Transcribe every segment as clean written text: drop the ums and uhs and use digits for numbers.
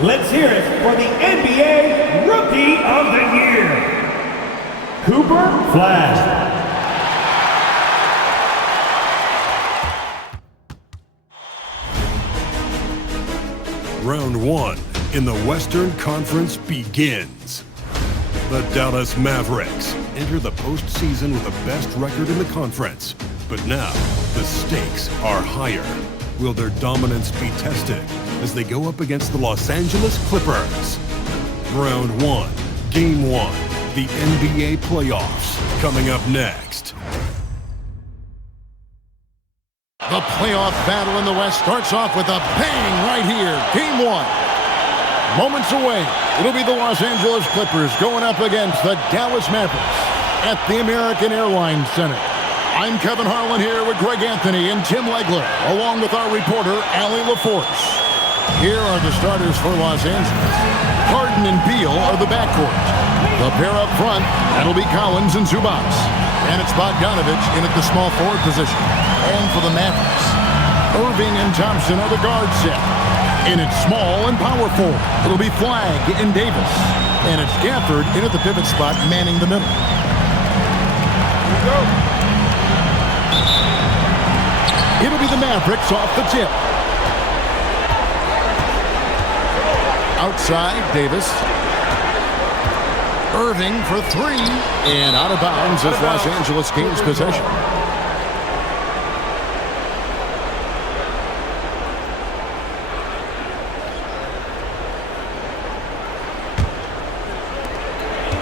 Let's hear it for the NBA Rookie of the Year, Cooper Flag. Round one in the Western Conference begins. The Dallas Mavericks enter the postseason with the best record in the conference. But now, the stakes are higher. Will their dominance be tested as they go up against the Los Angeles Clippers? Round one, Game 1, the NBA playoffs, coming up next. The playoff battle in the West starts off with a bang right here. Game 1. Moments away, it'll be the Los Angeles Clippers going up against the Dallas Mavericks at the American Airlines Center. I'm Kevin Harlan here with Greg Anthony and Tim Legler, along with our reporter, Allie LaForce. Here are the starters for Los Angeles. Harden and Beal are the backcourt. The pair up front, that'll be Collins and Zubac. And it's Bogdanovich in at the small forward position. And for the Mavericks, Irving and Thompson are the guard set. In its small and power forward, it'll be Flagg and Davis. And it's Gafford in at the pivot spot, manning the middle. Here we go. It'll be the Mavericks off the tip. Outside, Davis. Irving for three. And out of bounds as Los Angeles gains possession.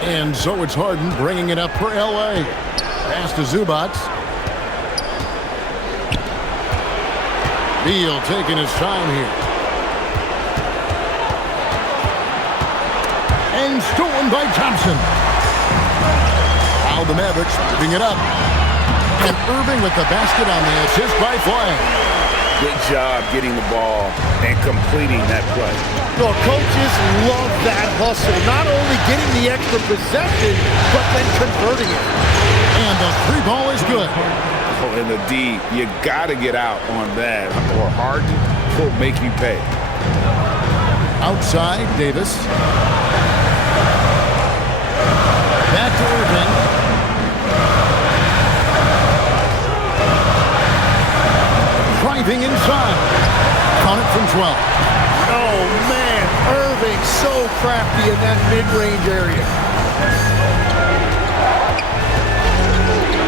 And so it's Harden bringing it up for L.A. Pass to Zubac. Beal taking his time here. And stolen by Thompson. Now the Mavericks moving it up. And Irving with the basket on the assist by Flagg. Good job getting the ball and completing that play. Well, coaches love that hustle. Not only getting the extra possession, but then converting it. And the three ball is good. Oh, and the D, you got to get out on that, or Harden will make you pay. Outside, Davis. Back to Irving. Driving inside. Count it from 12. Oh, man. Irving so crafty in that mid-range area.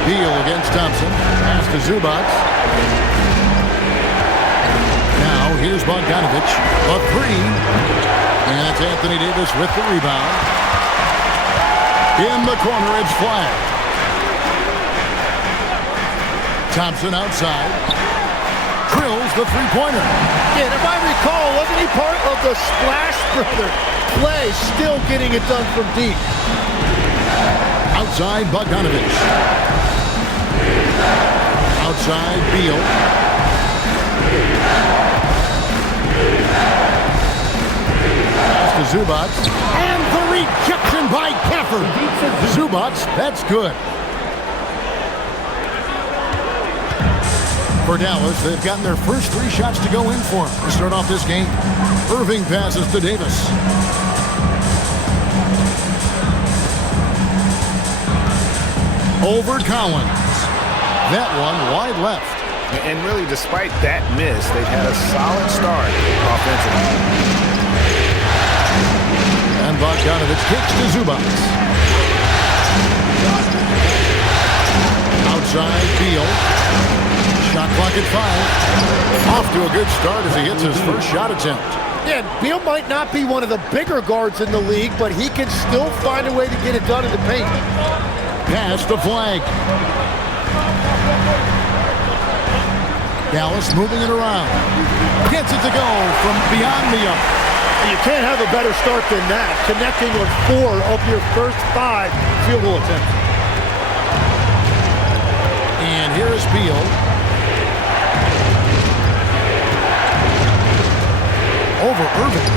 Beal against Thompson. Pass to Zubac. Now here's Bogdanovich. A three. And it's Anthony Davis with the rebound. In the corner, it's Flagg. Thompson outside. Drills the three-pointer. And if I recall, wasn't he part of the Splash Brother play, still getting it done from deep? Outside, Bogdanovich. Outside, Beal. Pass to Zubac. And the rejection by Gafford. Zubac, that's good. For Dallas, they've gotten their first three shots to go in for them to start off this game. Irving passes to Davis. Over Collins. That one wide left. And really, despite that miss, they've had a solid start offensively. And Bogdanovich kicks to Zubac. Outside, Beal. Shot clock at 5. Off to a good start as he hits his first shot attempt. Yeah, Beal might not be one of the bigger guards in the league, but he can still find a way to get it done in the paint. Pass to Flagg. Dallas moving it around. Gets it to go from beyond the arc. You can't have a better start than that, connecting with 4 of your first 5 field goal attempts. And here is Beal. Over Irving.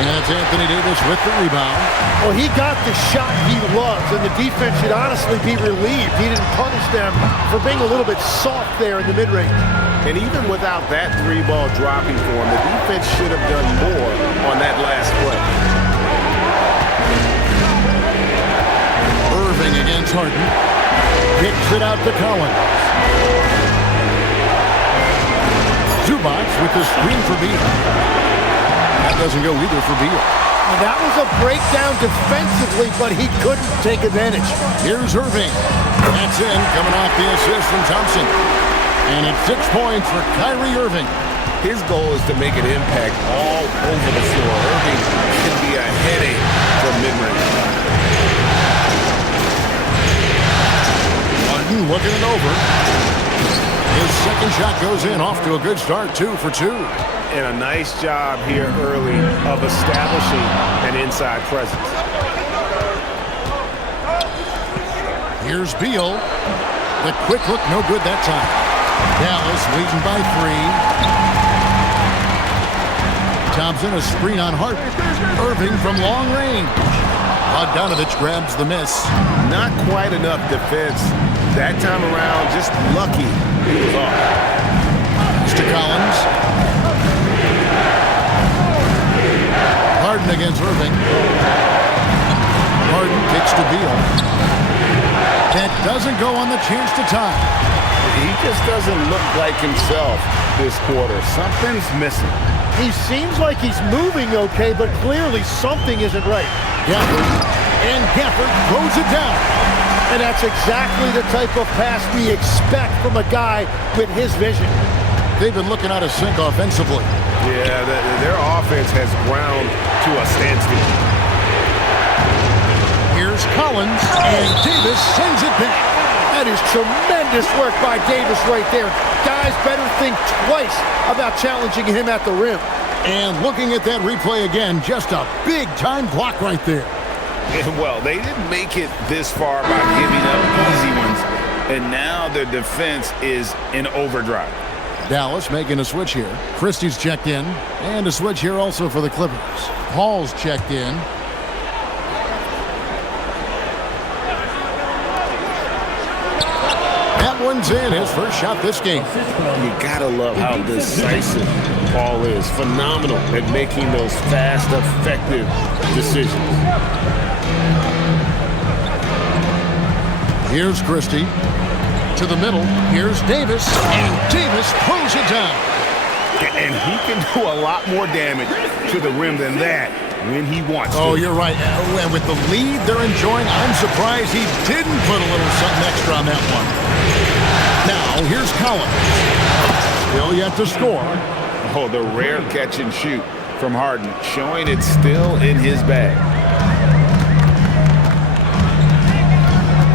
And that's Anthony Davis with the rebound. Well, he got the shot he loves, and the defense should honestly be relieved. He didn't punish them for being a little bit soft there in the mid-range. And even without that three-ball dropping for him, the defense should have done more on that last play. Irving against Harden. Kicks it out to Collins. Zubac with the screen for Beal. That doesn't go either for Beal. And that was a breakdown defensively, but he couldn't take advantage. Here's Irving. That's in, coming off the assist from Thompson. And it's 6 points for Kyrie Irving. His goal is to make an impact all over the floor. Irving can be a headache from mid-range. Harden looking it over. His second shot goes in, off to a good start, 2 for 2. And a nice job here early of establishing an inside presence. Here's Beal. The quick look, no good that time. Dallas leading by 3. Thompson, a screen on Harden. Irving from long range. Bogdanovich grabs the miss. Not quite enough defense. That time around, just lucky he was off. To Collins. Harden against Irving. Harden kicks to Beal. That doesn't go on the chance to tie. He just doesn't look like himself this quarter. Something's missing. He seems like he's moving okay, but clearly something isn't right. Gafford. And Gafford throws it down. And that's exactly the type of pass we expect from a guy with his vision. They've been looking out of sync offensively. Yeah, their offense has ground to a standstill. Here's Collins, and Davis sends it back. That is tremendous work by Davis right there. Guys better think twice about challenging him at the rim. And looking at that replay again, just a big-time block right there. Well, they didn't make it this far by giving up easy ones, and now their defense is in overdrive. Dallas making a switch here. Christie's checked in. And a switch here also for the Clippers. Hall's checked in. That one's in. His first shot this game. You gotta love how decisive Paul is. Phenomenal at making those fast, effective decisions. Here's Christie. To the middle. Here's Davis. And Davis throws it down. And he can do a lot more damage to the rim than that when he wants to. Oh, you're right. And with the lead they're enjoying, I'm surprised he didn't put a little something extra on that one. Now, here's Collins. Still yet to score. Oh, the rare catch and shoot from Harden, showing it's still in his bag.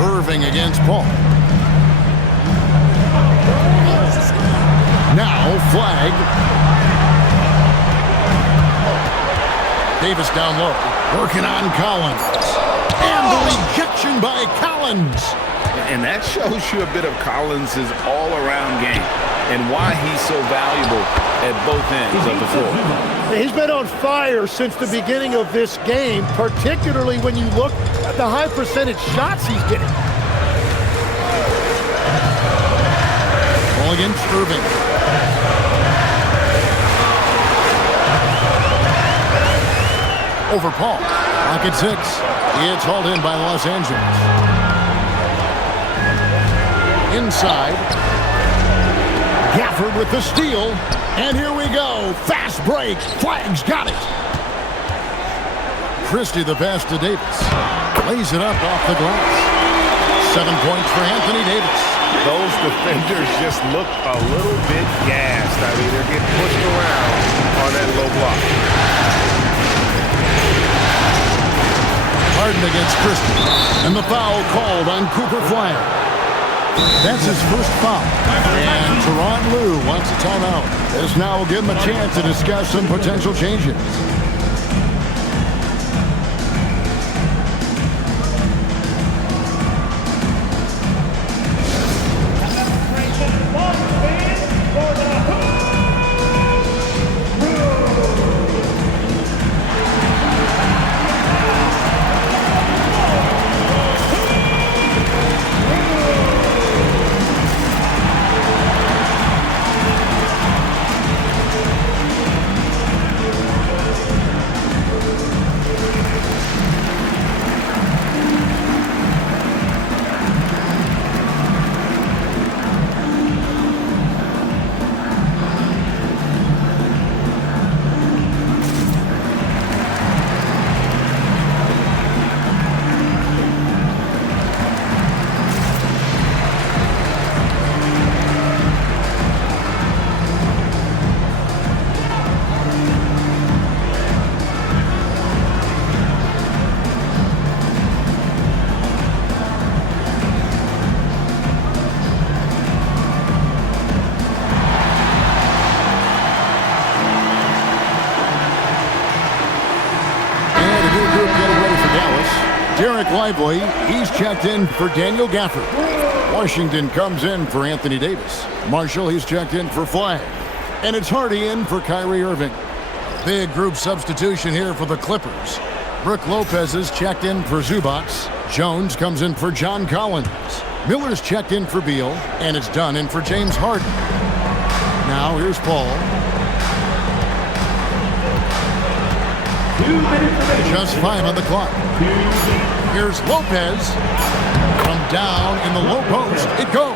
Irving against Paul. Now, flag. Davis down low. Working on Collins. And the rejection by Collins. And that shows you a bit of Collins' all-around game and why he's so valuable at both ends of the floor. He's been on fire since the beginning of this game, particularly when you look at the high percentage shots he's getting. Ball against Irving. Over Paul. Lock at 6. It's hauled in by Los Angeles. Inside. Gafford with the steal. And here we go. Fast break. Flag's got it. Christie the pass to Davis. Lays it up off the glass. 7 points for Anthony Davis. Those defenders just look a little bit gassed. I mean, they're getting pushed around on that low block. Harden against Christie. And the foul called on Cooper Flagg. That's his first foul. And Tyronn Lue wants a timeout. This now will give him a chance to discuss some potential changes. Lively. He's checked in for Daniel Gafford. Washington comes in for Anthony Davis. Marshall, he's checked in for Flag. And it's Hardy in for Kyrie Irving. Big group substitution here for the Clippers. Brooke Lopez is checked in for Zubac. Jones comes in for John Collins. Miller's checked in for Beal. And it's Dunn in for James Harden. Now here's Paul. 2 minutes. Just 5 on the clock. Here's Lopez. From down in the low post, it goes.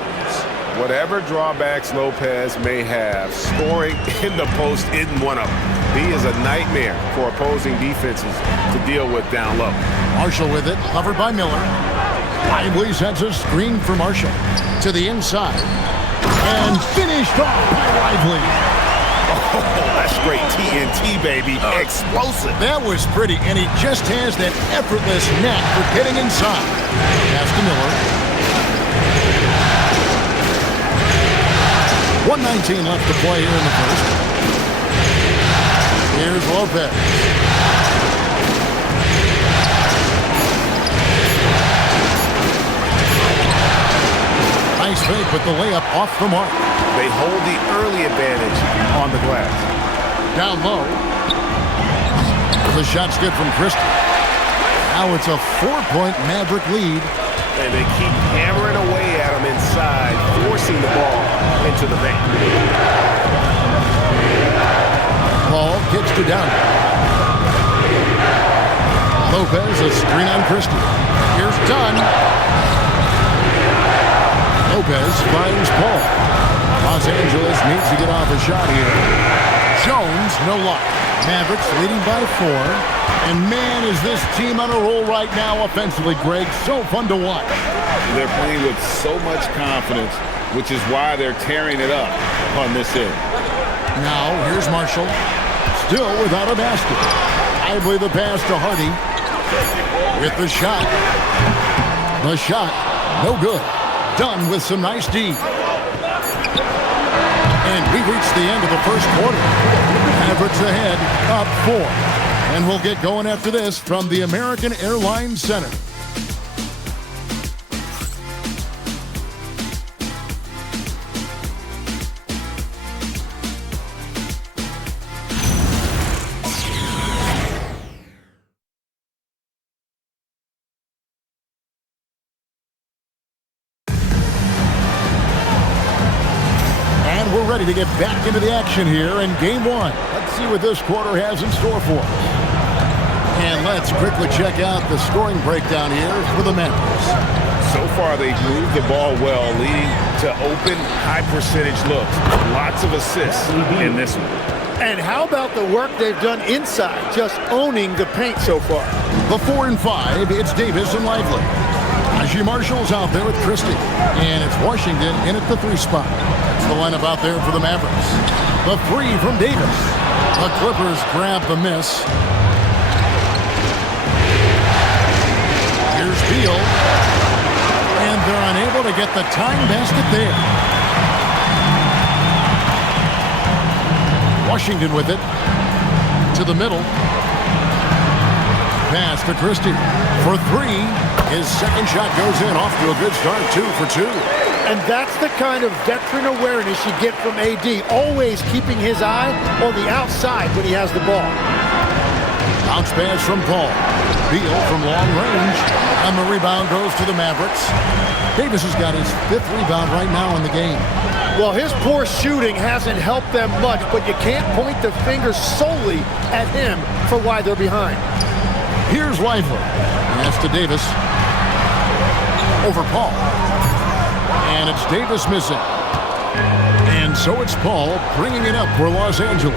Whatever drawbacks Lopez may have, scoring in the post isn't one of them. He is a nightmare for opposing defenses to deal with down low. Marshall with it, covered by Miller. Lively sends a screen for Marshall to the inside. And finished off by Lively. Oh, that's straight TNT, baby. Explosive. That was pretty, and he just has that effortless knack for getting inside. Pass to Miller. 1:19 left to play here in the first. Here's Lopez. Nice fake, but the layup off the mark. They hold the early advantage on the glass. Down low. The shot's good from Christie. Now it's a 4-point Maverick lead. And they keep hammering away at him inside, forcing the ball into the paint. Paul kicks to Down. Lopez, a screen on Christie. Here's Dunn. Lopez finds Paul. Los Angeles needs to get off a shot here. Jones, no luck. Mavericks leading by 4. And man, is this team on a roll right now offensively, Greg. So fun to watch. They're playing with so much confidence, which is why they're tearing it up on this end. Now, here's Marshall. Still without a basket. Lively the pass to Hardy. With the shot. The shot, no good. Done with some nice D. And we reached the end of the first quarter. Mavericks ahead, up 4. And we'll get going after this from the American Airlines Center. And we're ready to get back into the action here in Game 1. Let's see what this quarter has in store for us. And let's quickly check out the scoring breakdown here for the Mavericks. So far, they've moved the ball well, leading to open, high-percentage looks. Lots of assists in this one. And how about the work they've done inside, just owning the paint so far? The 4 and 5, it's Davis and Lively. Najee Marshall's out there with Christie. And it's Washington in at the 3 spot. That's the lineup out there for the Mavericks. The 3 from Davis. The Clippers grab the miss. Here's Beal. And they're unable to get the time basket there. Washington with it. To the middle. Pass to Christie. For 3. His second shot goes in. Off to a good start. 2 for 2. And that's the kind of veteran awareness you get from AD. Always keeping his eye on the outside when he has the ball. Bounce pass from Paul. Beal from long range. And the rebound goes to the Mavericks. Davis has got his 5th rebound right now in the game. Well, his poor shooting hasn't helped them much, but you can't point the finger solely at him for why they're behind. Here's Lively. Pass to Davis. Over Paul. And it's Davis missing. And so it's Paul bringing it up for Los Angeles.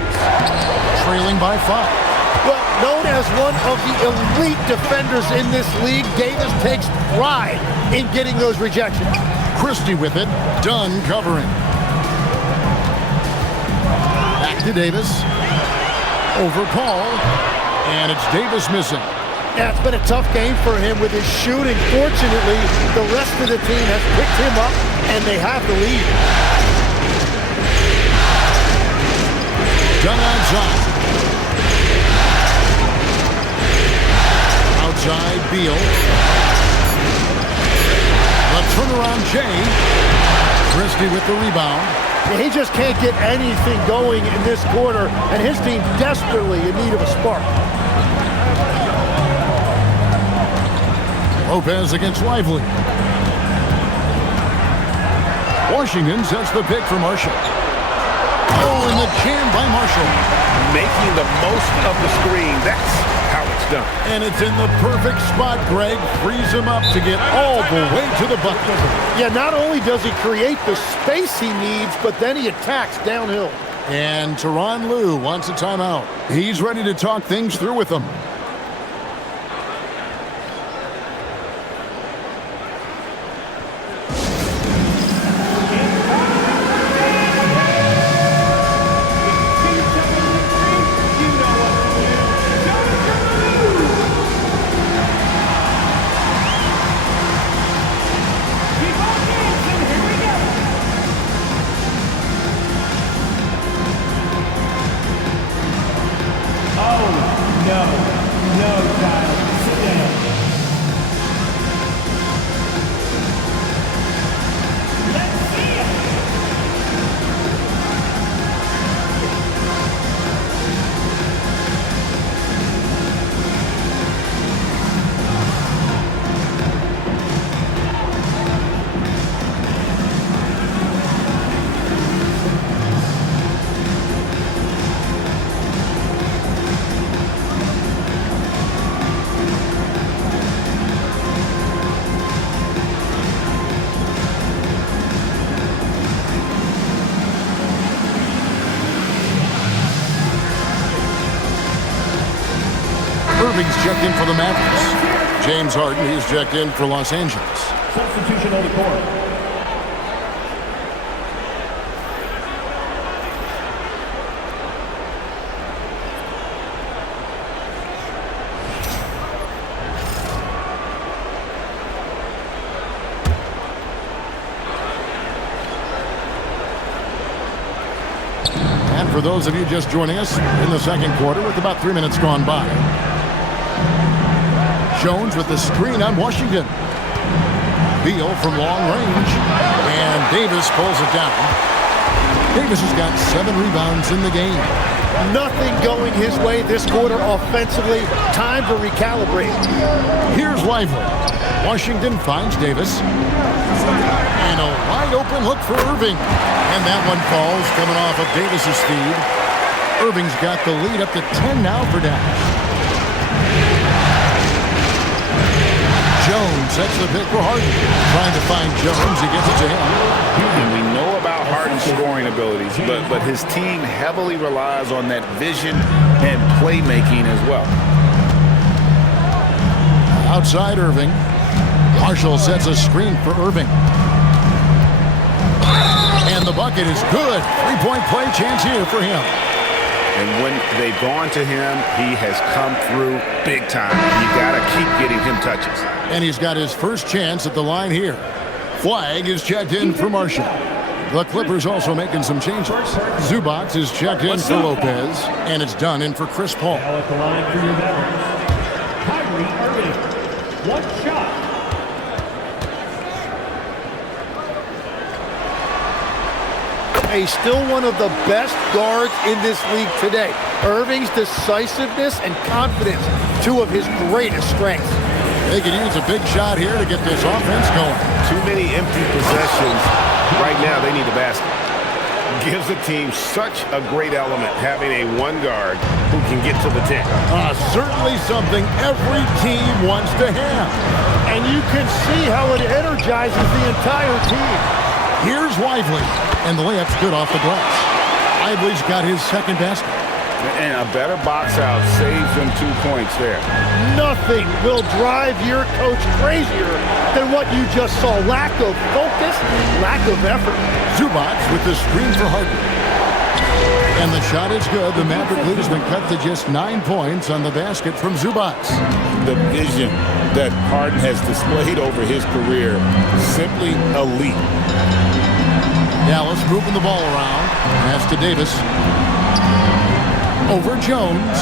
Trailing by 5. Well, known as one of the elite defenders in this league, Davis takes pride in getting those rejections. Christie with it. Dunn covering. Back to Davis. Over Paul. And it's Davis missing. Yeah, it's been a tough game for him with his shooting. Fortunately, the rest of the team has picked him up, and they have the lead. Dunn outside. Outside, Beal. The turnaround Jay. Christie with the rebound. He just can't get anything going in this quarter, and his team desperately in need of a spark. Lopez against Lively. Washington sets the pick for Marshall. Oh, and the jam by Marshall. Making the most of the screen. That's how it's done. And it's in the perfect spot, Greg. Frees him up to get all the way to the bucket. Yeah, not only does he create the space he needs, but then he attacks downhill. And Tyronn Lue wants a timeout. He's ready to talk things through with them. Irving's checked in for the Mavericks. James Harden, he's checked in for Los Angeles. Substitution on the court. And for those of you just joining us in the second quarter with about 3 minutes gone by. Jones with the screen on Washington. Beal from long range. And Davis pulls it down. Davis has got 7 rebounds in the game. Nothing going his way this quarter offensively. Time to recalibrate. Here's Lively. Washington finds Davis. And a wide open look for Irving. And that one falls coming off of Davis's feed. Irving's got the lead up to 10 now for Dallas. Jones sets the pick for Harden. Trying to find Jones. He gets it to him. And we know about Harden's scoring abilities, but his team heavily relies on that vision and playmaking as well. Outside Irving. Marshall sets a screen for Irving. And the bucket is good. 3-point play chance here for him. And when they've gone to him, he has come through big time. You got to keep getting him touches. And he's got his first chance at the line here. Flag is checked in for Marshall. The Clippers also making some changes. Zubac is checked in for Lopez, and it's done in for Chris Paul. Now at the line for your Mavericks, Kyrie Irving. One shot. He's still one of the best guards in this league today. Irving's decisiveness and confidence, 2 of his greatest strengths. They could use a big shot here to get this offense going. Too many empty possessions. Right now, they need a basket. Gives the team such a great element having a one guard who can get to the 10. Certainly something every team wants to have. And you can see how it energizes the entire team. Here's Lively, and the layup's good off the glass. Lively's got his second basket. And a better box out saves them 2 points there. Nothing will drive your coach crazier than what you just saw. Lack of focus, lack of effort. Zubac with the screen for Harden. And the shot is good. The Maverick lead has been cut to just 9 points on the basket from Zubac. The vision that Harden has displayed over his career, simply elite. Dallas moving the ball around. Pass to Davis. Over Jones.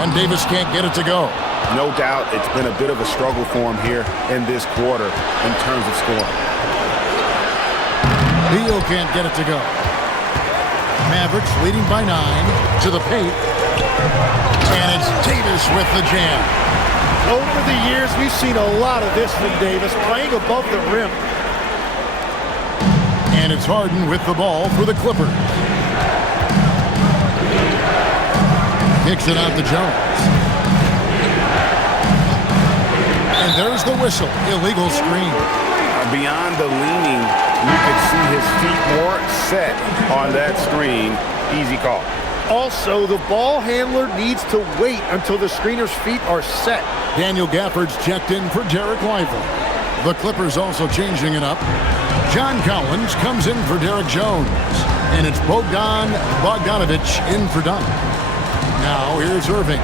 And Davis can't get it to go. No doubt it's been a bit of a struggle for him here in this quarter in terms of scoring. Beal can't get it to go. Mavericks leading by 9 to the paint. And it's Davis with the jam. Over the years, we've seen a lot of this from Davis, playing above the rim. And it's Harden with the ball for the Clippers. Kicks it out to Jones. And there's the whistle. Illegal screen. Beyond the leaning, you could see his feet more set on that screen. Easy call. Also, the ball handler needs to wait until the screener's feet are set. Daniel Gafford's checked in for Derek Lively. The Clippers also changing it up. John Collins comes in for Derek Jones. And it's Bogdanovich in for Dunn. Now here's Irving.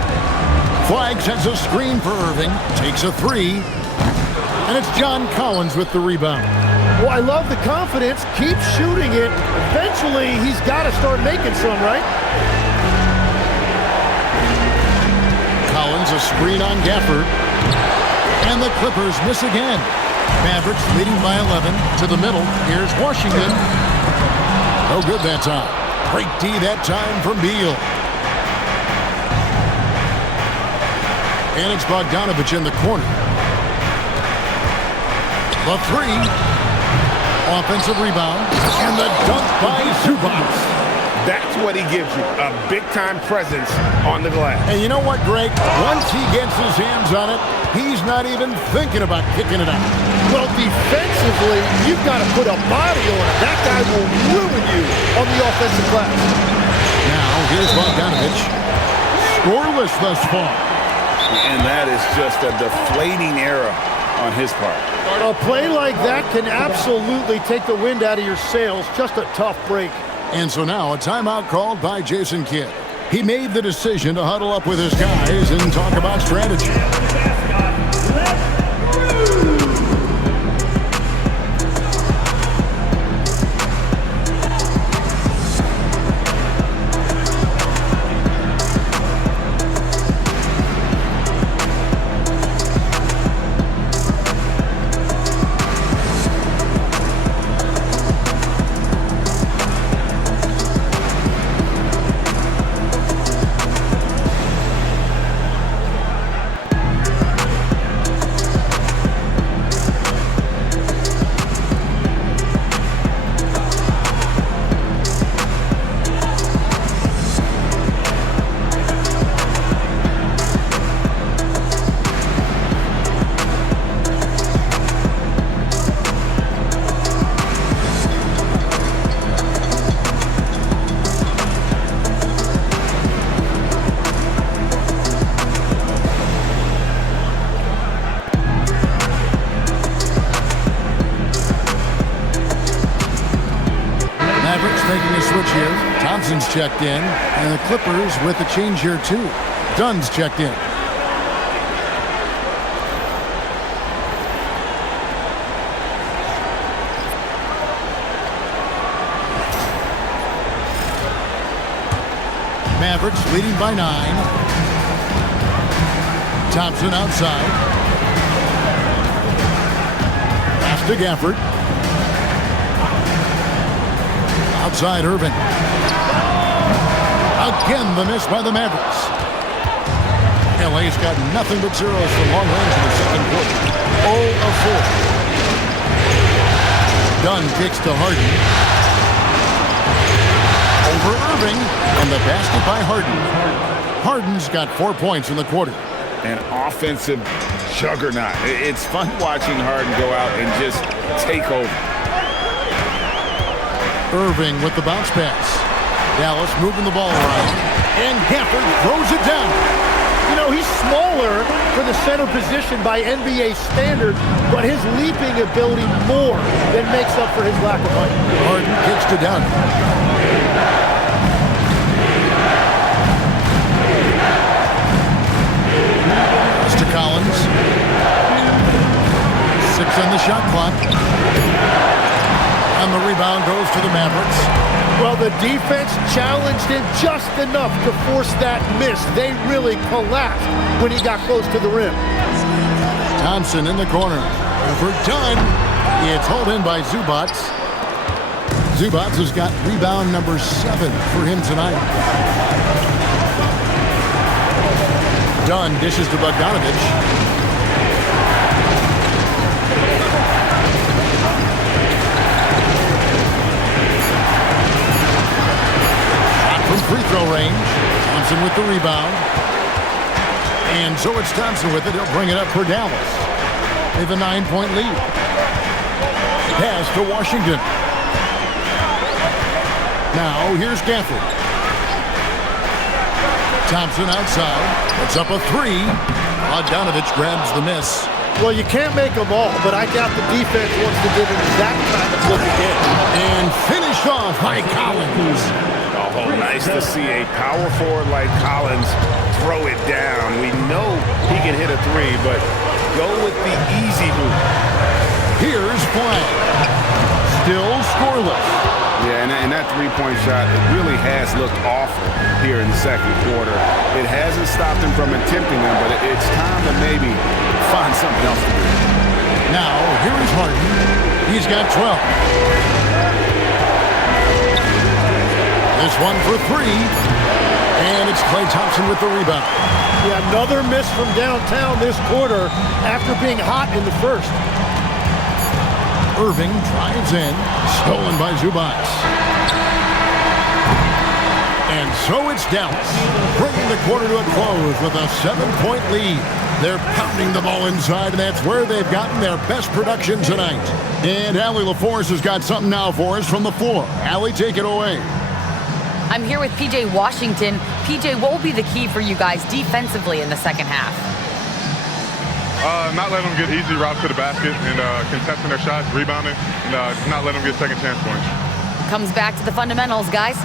Flag sets a screen for Irving. Takes a 3. And it's John Collins with the rebound. Well, I love the confidence. Keep shooting it. Eventually, he's got to start making some, right? Collins a screen on Gafford. And the Clippers miss again. Mavericks leading by 11 to the middle. Here's Washington. No good that time. Great D that time from Beal. And it's Bogdanovich in the corner. The 3. Offensive rebound. And the dunk by Zubac. That's what he gives you, a big-time presence on the glass. And you know what, Greg? Once he gets his hands on it, he's not even thinking about kicking it out. Well, defensively, you've got to put a body on it. That guy will ruin you on the offensive glass. Now, here's Bogdanovich. Scoreless thus far. And that is just a deflating error on his part. A play like that can absolutely take the wind out of your sails. Just a tough break. And so now a timeout called by Jason Kidd. He made the decision to huddle up with his guys and talk about strategy. Thompson's checked in, and the Clippers with the change here too. Dunn's checked in. Mavericks leading by 9. Thompson outside. Pass to Gafford. Outside Irving. Again, the miss by the Mavericks. LA's got nothing but zeros from long range in the second quarter. 0 of 4. Dunn kicks to Harden. Over Irving, and the basket by Harden. Harden's got 4 points in the quarter. An offensive juggernaut. It's fun watching Harden go out and just take over. Irving with the bounce pass. Dallas moving the ball around. And Gafford throws it down. You know, he's smaller for the center position by NBA standard, but his leaping ability more than makes up for his lack of height. Harden kicks to Dunn. Pass to Collins. 6 on the shot clock. And the rebound goes to the Mavericks. Well, the defense challenged him just enough to force that miss. They really collapsed when he got close to the rim. Thompson in the corner. For Dunn. It's hauled in by Zubac. Zubac has got rebound number 7 for him tonight. Dunn dishes to Bogdanovich. Shot from free throw range. Thompson with the rebound. And so it's Thompson with it. He'll bring it up for Dallas. They have a 9-point lead. Pass to Washington. Now here's Gafford. Thompson outside. Puts up a 3. Bogdanovich grabs the miss. Well, you can't make them all, but I doubt the defense wants to give him that kind of look again. And finished off by Collins. Oh, nice to see a power forward like Collins throw it down. We know he can hit a 3, but go with the easy move. Here's Flag. Still scoreless. Yeah, and that three-point shot, it really has looked awful here in the second quarter. It hasn't stopped him from attempting them, but it's time to maybe find something else to do. Now, here is Harden. He's got 12. This one for 3. And it's Klay Thompson with the rebound. Yeah, another miss from downtown this quarter after being hot in the first. Irving drives in. Stolen by Zubac. And so it's Dallas, bringing the quarter to a close with a 7-point lead. They're pounding the ball inside, and that's where they've gotten their best production tonight. And Allie LaForce has got something now for us from the floor. Allie, take it away. I'm here with PJ Washington. PJ, what will be the key for you guys defensively in the second half? Not letting them get easy routes to the basket and contesting their shots, rebounding, and not letting them get second chance points. Comes back to the fundamentals, guys.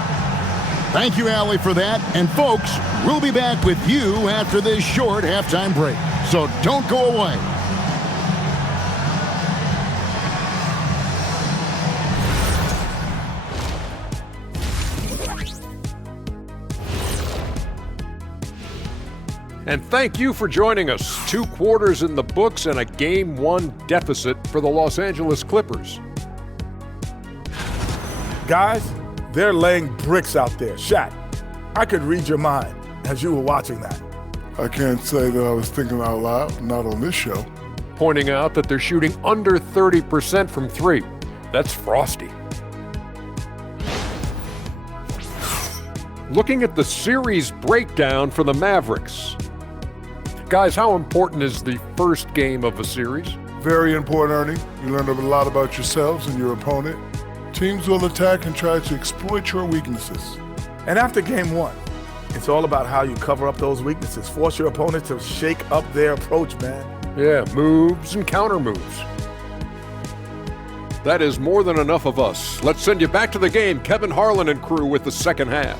Thank you, Allie, for that. And folks, we'll be back with you after this short halftime break. So don't go away. And thank you for joining us. 2 quarters in the books and a Game 1 deficit for the Los Angeles Clippers. Guys, they're laying bricks out there. Shaq, I could read your mind as you were watching that. I can't say that I was thinking out loud, not on this show. Pointing out that they're shooting under 30% from 3. That's frosty. Looking at the series breakdown for the Mavericks. Guys, how important is the first game of a series? Very important, Ernie. You learn a lot about yourselves and your opponent. Teams will attack and try to exploit your weaknesses. And after game 1, it's all about how you cover up those weaknesses. Force your opponent to shake up their approach, man. Yeah, moves and counter moves. That is more than enough of us. Let's send you back to the game. Kevin Harlan and crew with the second half.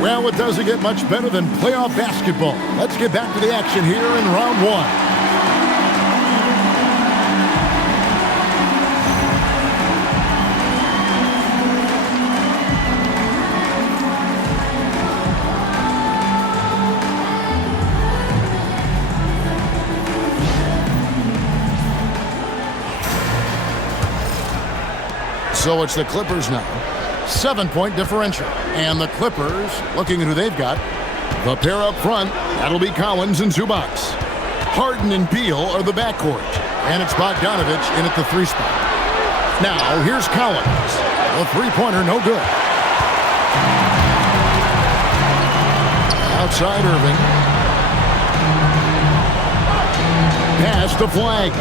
Well, it doesn't get much better than playoff basketball. Let's get back to the action here in round 1. So it's the Clippers now. 7-point differential. And the Clippers, looking at who they've got, the pair up front, that'll be Collins and Zubac. Harden and Beal are the backcourt. And it's Bogdanovich in at the 3 spot. Now, here's Collins. The three-pointer, no good. Outside Irving. Pass to Flag.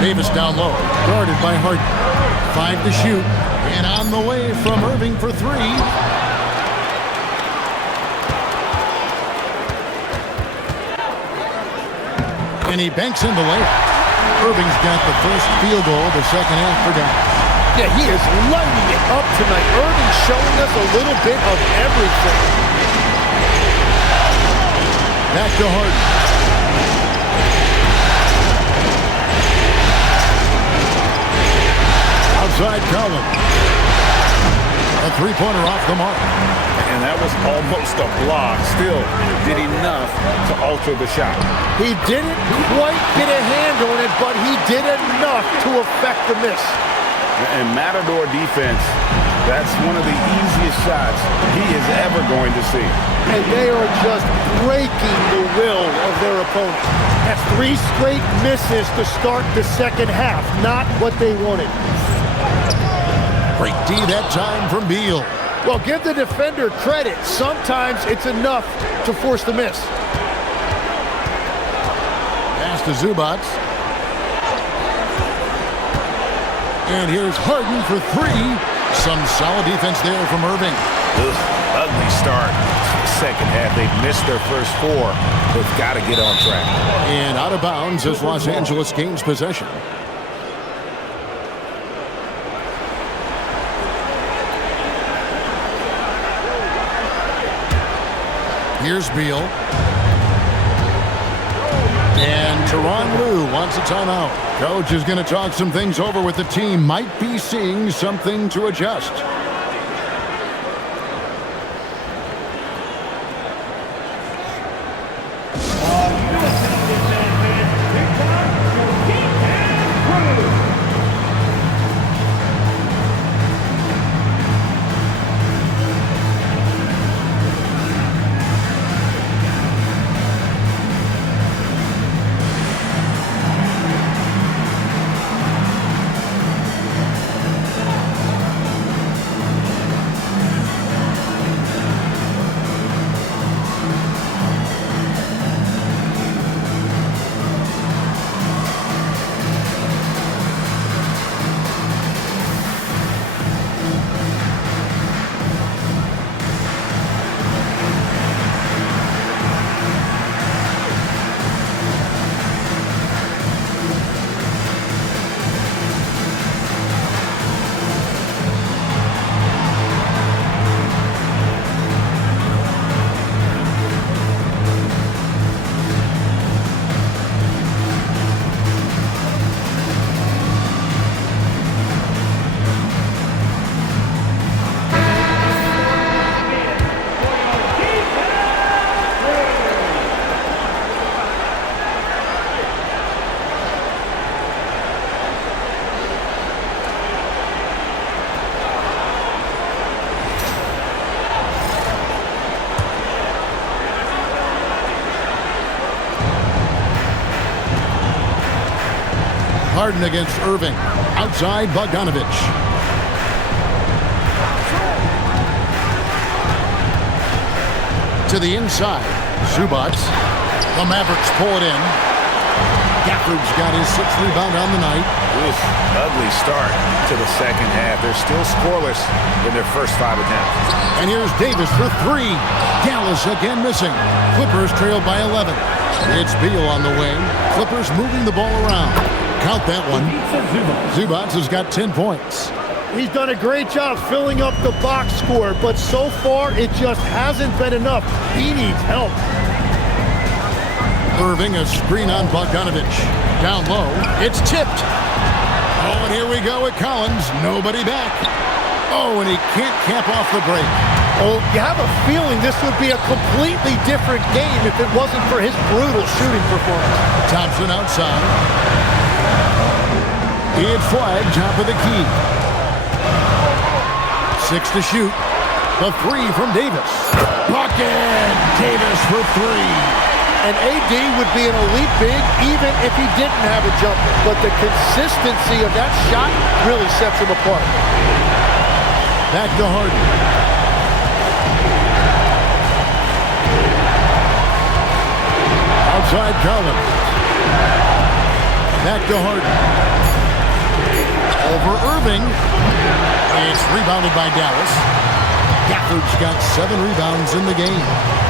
Davis down low, guarded by Harden. 5 to shoot, and on the way from Irving for 3. And he banks in the layup. Irving's got the first field goal of the second half for Dallas. Yeah, he is lighting it up tonight. Irving showing us a little bit of everything. Back to Harden. Outside Collins. A three-pointer off the mark. And that was almost a block. Still did enough to alter the shot. He didn't quite get a hand on it, but he did enough to affect the miss. And Matador defense, that's one of the easiest shots he is ever going to see. And they are just breaking the will of their opponent. That's 3 straight misses to start the second half. Not what they wanted. Great D that time from Beal. Well, give the defender credit. Sometimes it's enough to force the miss. Pass to Zubac. And here's Harden for 3. Some solid defense there from Irving. Ugly start. Second half, they've missed their first 4. They've got to get on track. And out of bounds as Los Angeles gains possession. Here's Beal. And Tyronn Lue wants a timeout. Coach is going to talk some things over with the team. Might be seeing something to adjust. Harden against Irving. Outside Bogdanovich. To the inside. Zubac. The Mavericks pull it in. Gafford's got his 6th rebound on the night. Ugly start to the second half. They're still scoreless in their first 5 attempts. And here's Davis for 3. Dallas again missing. Clippers trailed by 11. It's Beal on the wing. Clippers moving the ball around. Count that one. Zubac has got 10 points. He's done a great job filling up the box score, but so far it just hasn't been enough. He needs help. Irving, a screen on Bogdanovich. Down low. It's tipped. Oh, and here we go with Collins. Nobody back. Oh, and he can't cap off the break. Oh, you have a feeling this would be a completely different game if it wasn't for his brutal shooting performance. Thompson outside. It's flag, top of the key. 6 to shoot. The 3 from Davis. Bucket! Davis for 3. And AD would be an elite big even if he didn't have a jumper. But the consistency of that shot really sets him apart. Back to Harden. Outside Collins. Back to Harden. Over Irving. It's rebounded by Dallas. Gafford's got 7 rebounds in the game.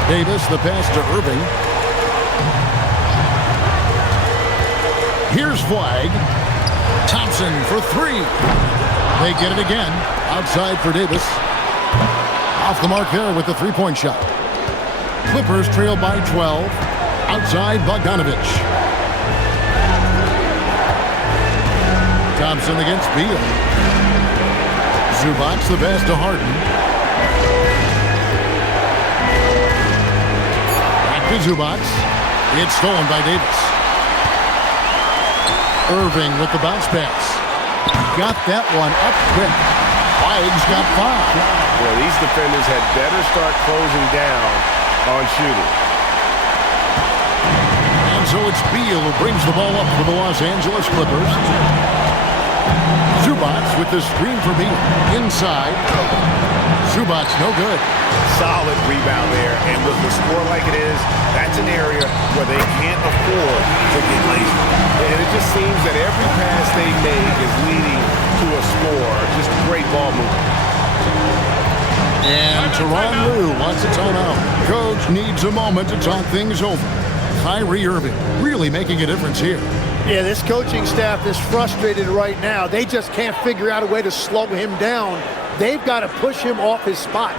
Davis, the pass to Irving. Here's Flag. Thompson for three. They get it again. Outside for Davis. Off the mark there with the three-point shot. Clippers trail by 12. Outside Bogdanovich. Thompson against Beal. Zubac the pass to Harden. Back to Zubac. It's stolen by Davis. Irving with the bounce pass. Got that one up quick. Flag's got 5. Well, these defenders had better start closing down on shooting. And so it's Beal who brings the ball up for the Los Angeles Clippers. Zubac with the screen for Beal. Inside. Zubac no good. Solid rebound there, and with the score like it is, that's an area where they can't afford to get lazy. And it just seems that every pass they make is leading to a score. Just great ball movement. And Tyronn Lue wants a timeout. Coach needs a moment to talk things over. Kyrie Irving really making a difference here. Yeah, this coaching staff is frustrated right now. They just can't figure out a way to slow him down. They've got to push him off his spot.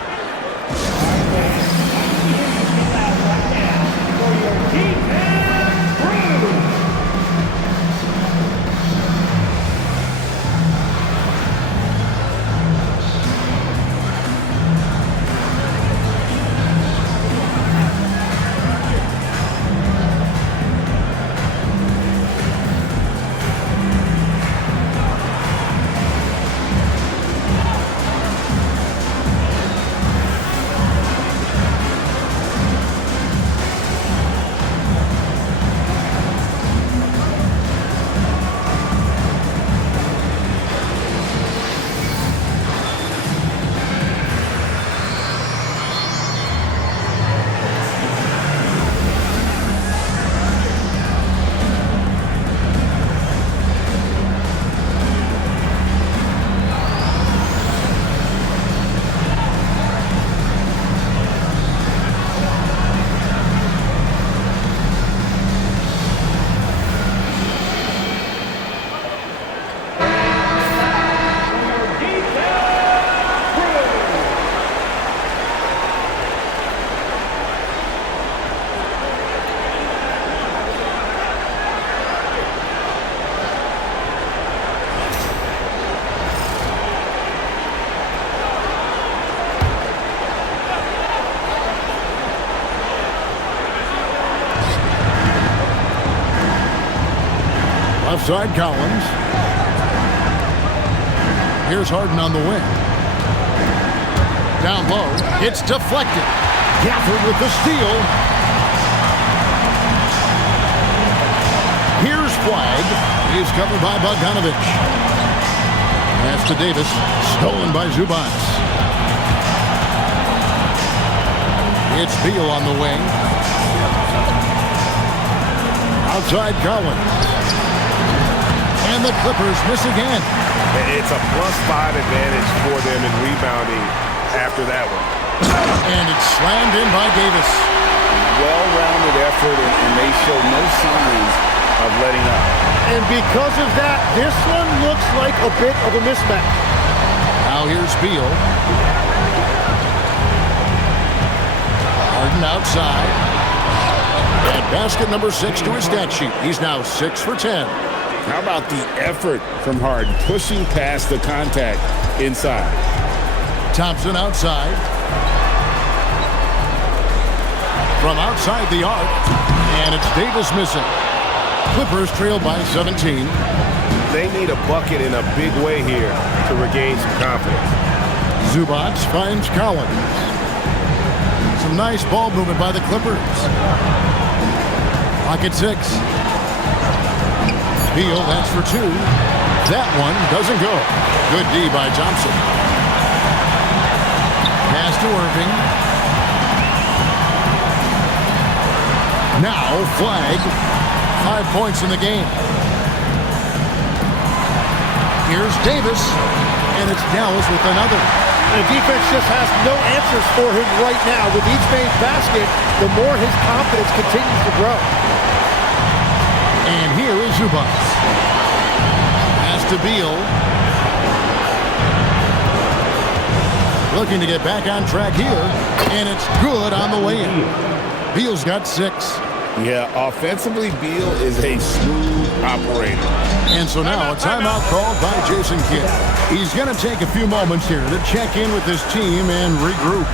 Left side, Collins. Here's Harden on the wing. Down low. It's deflected. Gafford with the steal. Here's Flag. He's covered by Bogdanovich. Pass to Davis. Stolen by Zubac. It's Beal on the wing. Outside Collins. And the Clippers miss again. It's a +5 advantage for them in rebounding after that one. And it's slammed in by Davis. Well-rounded effort, and they show no signs of letting up. And because of that, this one looks like a bit of a mismatch. Now here's Beal. Harden outside. And basket number 6 to his stat sheet. He's now 6 for 10. How about the effort from Harden, pushing past the contact inside? Thompson outside. From outside the arc. And it's Davis missing. Clippers trail by 17. They need a bucket in a big way here to regain some confidence. Zubac finds Collins. Some nice ball movement by the Clippers. Clock at 6. Beal, that's for 2. That one doesn't go. Good D by Thompson. Pass to Irving. Now Flag. 5 points in the game. Here's Davis. And it's Dallas with another. The defense just has no answers for him right now. With each made basket, the more his confidence continues to grow. And here is Zubac. Pass to Beal. Looking to get back on track here, and it's good on the way in. Beal's got 6. Yeah, offensively, Beal is a smooth operator. And so now a timeout called by Jason Kidd. He's going to take a few moments here to check in with his team and regroup.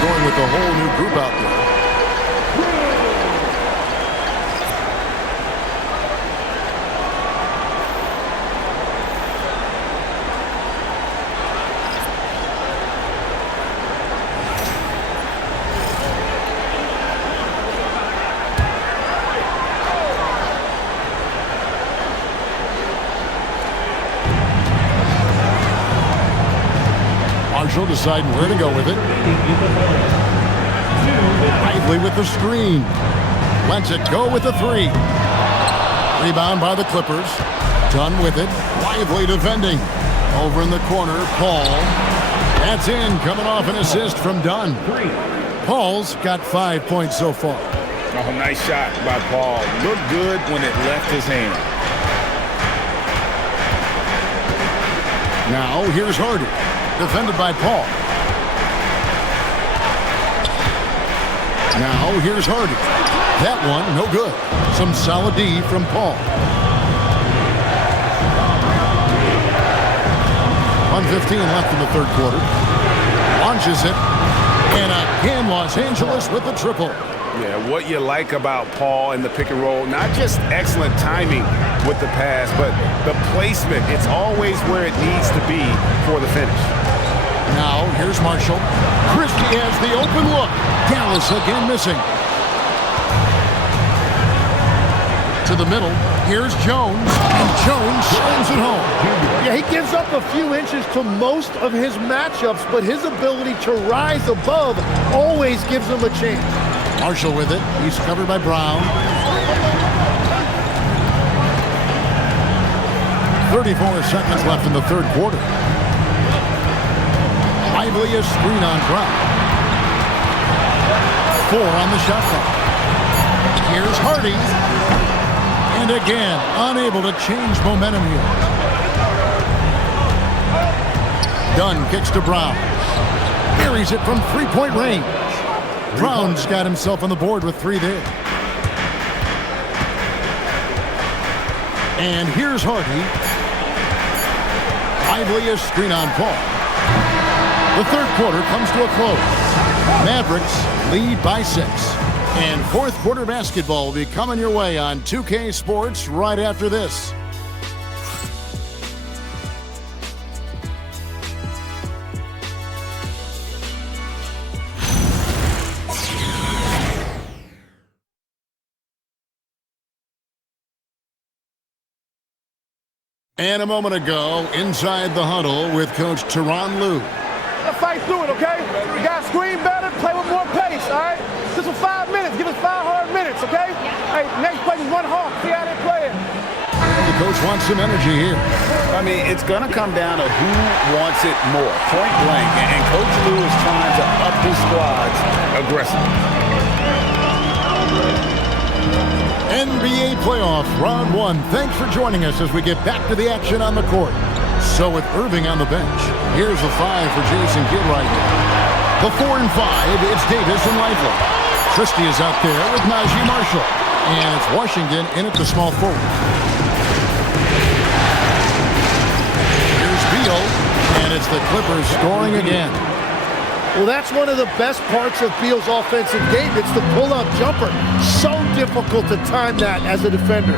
Going with a whole new group out there. Marshall deciding where to go with it. Lively with the screen. Lets it go with the 3. Rebound by the Clippers. Dunn with it. Lively defending. Over in the corner, Paul. That's in, coming off an assist from Dunn. Paul's got 5 points so far. Oh, nice shot by Paul. Looked good when it left his hand. Now, here's Hardy. Defended by Paul. Now, here's Hardy. That one, no good. Some solid D from Paul. 1:15 left in the third quarter. Launches it. And again, Los Angeles with the triple. Yeah, what you like about Paul in the pick and roll, not just excellent timing with the pass, but the placement. It's always where it needs to be for the finish. Now, here's Marshall. Christie has the open look. Dallas again missing. To the middle. Here's Jones. And Jones slams it home. Yeah, he gives up a few inches to most of his matchups, but his ability to rise above always gives him a chance. Marshall with it. He's covered by Brown. 34 seconds left in the third quarter. Lively a screen on Brown. 4 on the shot clock. Here's Hardy. And again, unable to change momentum here. Dunn kicks to Brown. Carries it from three-point range. Brown's got himself on the board with 3 there. And here's Hardy. Lively a screen on Paul. The third quarter comes to a close. Mavericks lead by 6. And fourth quarter basketball will be coming your way on 2K Sports right after this. And a moment ago, inside the huddle with Coach Tyronn Lue. Let's fight through it, okay? You got to screen better, play with more pace, all right? Just for 5 minutes. Give us 5 hard minutes, okay? Hey, next play is 1 hard. See how they're playing. The coach wants some energy here. I mean, it's going to come down to who wants it more, point blank. And Coach Lue is trying to up his squads aggressively. NBA playoffs, round one. Thanks for joining us as we get back to the action on the court. So with Irving on the bench, here's the 5 for Jason Kidd right now. The 4 and 5, it's Davis and Lively. Christie is out there with Najee Marshall. And it's Washington in at the small forward. Here's Beal, and it's the Clippers scoring again. Well, that's one of the best parts of Beal's offensive game. It's the pull-up jumper. So difficult to time that as a defender.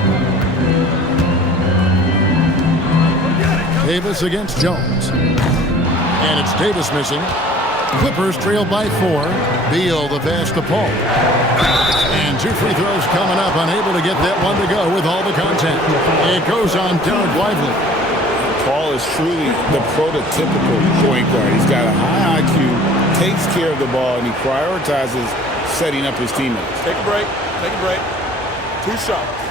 Davis against Jones. And it's Davis missing. Clippers trail by 4. Beal the pass to Paul. And 2 free throws coming up. Unable to get that one to go with all the contact. It goes on Derek Lively. Paul is truly the prototypical point guard. He's got a high IQ, takes care of the ball, and he prioritizes setting up his teammates. Take a break. Take a break. 2 shots.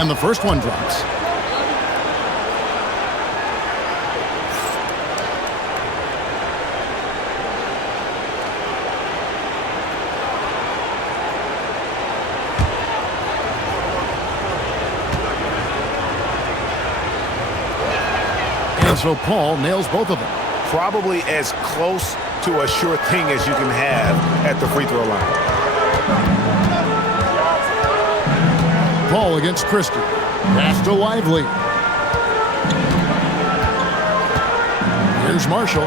And the first one drops. And so Paul nails both of them. Probably as close to a sure thing as you can have at the free throw line. Paul against Christie. Pass to Lively. Here's Marshall.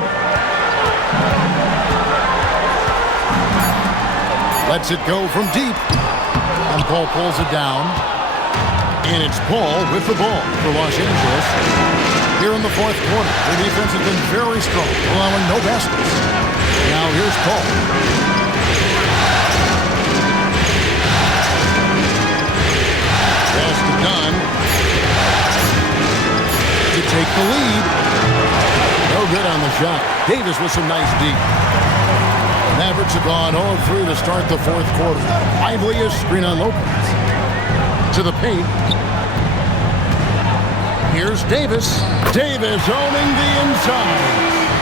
Lets it go from deep. And Paul pulls it down. And it's Paul with the ball for Los Angeles. Here in the fourth quarter, the defense has been very strong, allowing no baskets. Now here's Paul. Pass to Dunn to take the lead. No good on the shot. Davis with some nice deep. Mavericks have gone 0-3 to start the fourth quarter. Lively is screen on Lopez. To the paint. Here's Davis. Davis owning the inside.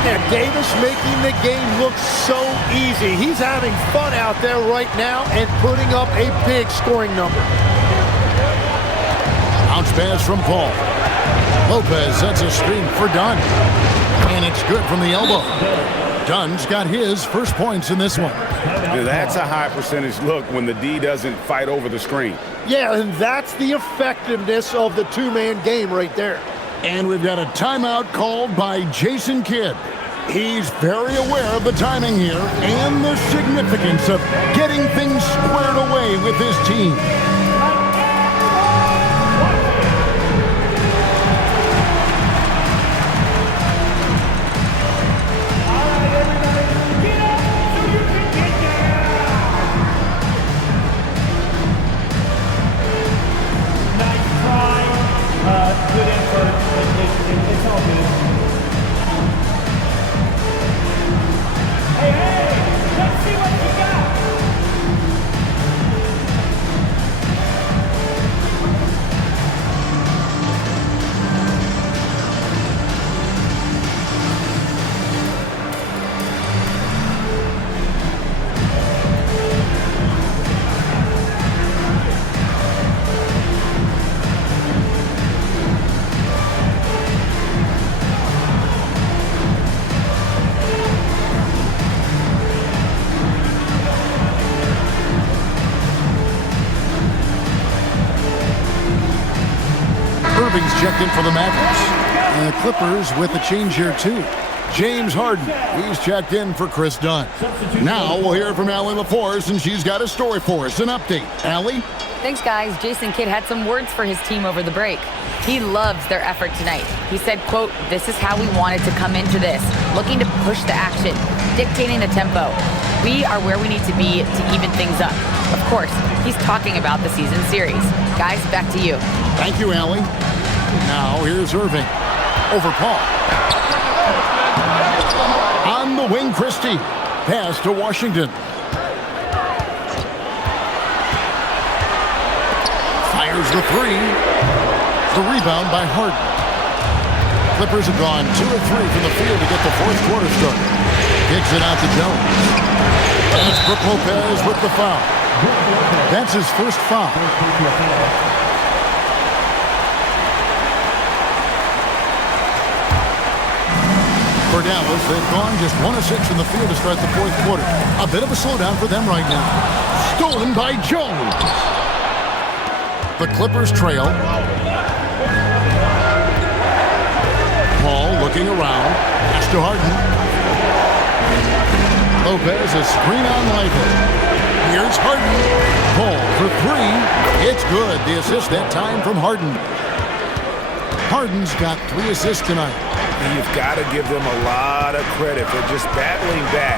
And Davis making the game look so easy. He's having fun out there right now and putting up a big scoring number. Bounce pass from Paul. Lopez sets a screen for Dunn. And it's good from the elbow. Dunn's got his first points in this one. That's a high percentage look when the D doesn't fight over the screen. Yeah, and that's the effectiveness of the two-man game right there. And we've got a timeout called by Jason Kidd. He's very aware of the timing here and the significance of getting things squared away with his team. Irving's checked in for the Mavericks. And the Clippers with a change here, too. James Harden, he's checked in for Chris Dunn. Now we'll hear from Allie LaForce, and she's got a story for us. An update. Allie? Thanks, guys. Jason Kidd had some words for his team over the break. He loves their effort tonight. He said, quote, "This is how we wanted to come into this, looking to push the action, dictating the tempo. We are where we need to be to even things up." Of course, he's talking about the season series. Guys, back to you. Thank you, Allie. Now here's Irving. Over Paul. On the wing, Christie. Pass to Washington. Fires the three. The rebound by Harden. Clippers have gone 2 of 3 from the field to get the fourth quarter started. Kicks it out to Jones. That's Brook Lopez with the foul. That's his first foul. For Dallas, they've gone just 1 of 6 from the field to start the fourth quarter. A bit of a slowdown for them right now. Stolen by Jones. The Clippers trail. Paul looking around. Pass to Harden. Lopez, a screen on Lively. Here's Harden. Paul for 3. It's good. The assist that time from Harden. Harden's got 3 assists tonight. And you've got to give them a lot of credit for just battling back